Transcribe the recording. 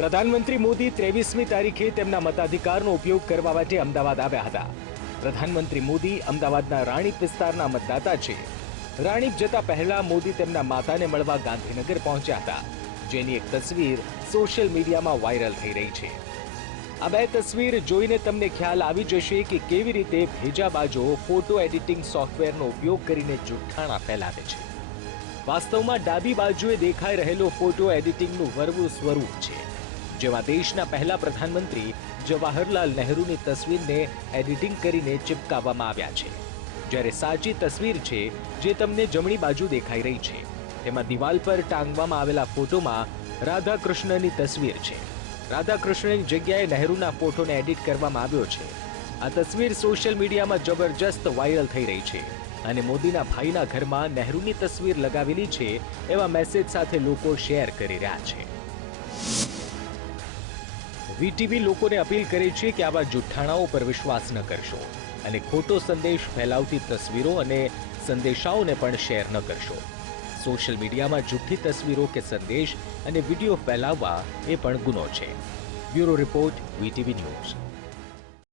પ્રધાનમંત્રી મોદી 23મી તારીખે તેમના મતાધિકારનો ઉપયોગ કરવા માટે અમદાવાદ આવ્યા હતા। પ્રધાનમંત્રી મોદી અમદાવાદના રાણીપ વિસ્તારના મતદાતા છે। રાણીપ જતા પહેલા મોદી તેમના માતાને મળવા ગાંધીનગર પહોંચ્યા હતા, જેની એક તસવીર સોશિયલ મીડિયામાં વાયરલ થઈ રહી છે। આ બે તસવીર જોઈને તમને ખ્યાલ આવી જશે કે કેવી રીતે ભેજાબાજો ફોટો એડિટિંગ સોફ્ટવેરનો ઉપયોગ કરીને જુઠ્ઠાણા ફેલાવે છે। વાસ્તવમાં ડાબી બાજુએ દેખાઈ રહેલો ફોટો એડિટિંગનું વરવું સ્વરૂપ છે, જેમાં દેશના પહેલા પ્રધાનમંત્રી જવાહરલાલ નહેરુની તસવીરને એડિટિંગ કરીને ચિપકાવવામાં આવ્યા છે, જ્યારે સાચી તસવીર છે જે તમને જમણી બાજુ દેખાઈ રહી છે, તેમાં દિવાલ પર ટાંગવામાં આવેલા ફોટોમાં રાધાકૃષ્ણની તસવીર છે। રાધાકૃષ્ણની જગ્યાએ નહેરુના ફોટોને એડિટ કરવામાં આવ્યો છે। આ તસવીર સોશિયલ મીડિયામાં જબરજસ્ત વાયરલ થઈ રહી છે અને મોદીના ભાઈના ઘરમાં નહેરુની તસવીર લગાવેલી છે એવા મેસેજ સાથે લોકો શેર કરી રહ્યા છે। વીટીવી લોકોને અપીલ કરે છે કે આવા જુઠ્ઠાણાઓ પર વિશ્વાસ ન કરશો અને ખોટો સંદેશ ફેલાવતી તસવીરો અને સંદેશાઓને પણ શેર ન કરશો। સોશિયલ મીડિયામાં જુઠ્ઠી તસવીરો કે સંદેશ અને વિડીયો ફેલાવવા એ પણ ગુનો છે। Bureau report, VTV news.